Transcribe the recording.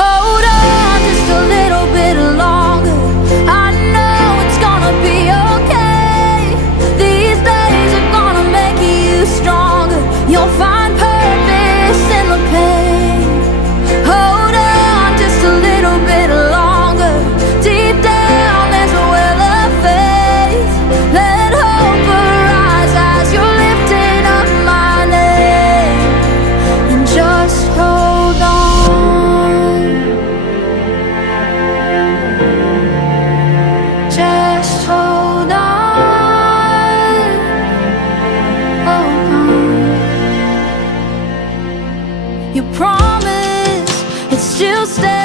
Hold on just a little bit longer. I know it's gonna be okay. These days are gonna make you stronger. You'll find purpose in the pain. Hold on just a little bit longer. Deep down there's a well of faith. Let hope arise as you're lifting up my name. And just hold on. Just hold on. Hold on. You promise it still stays.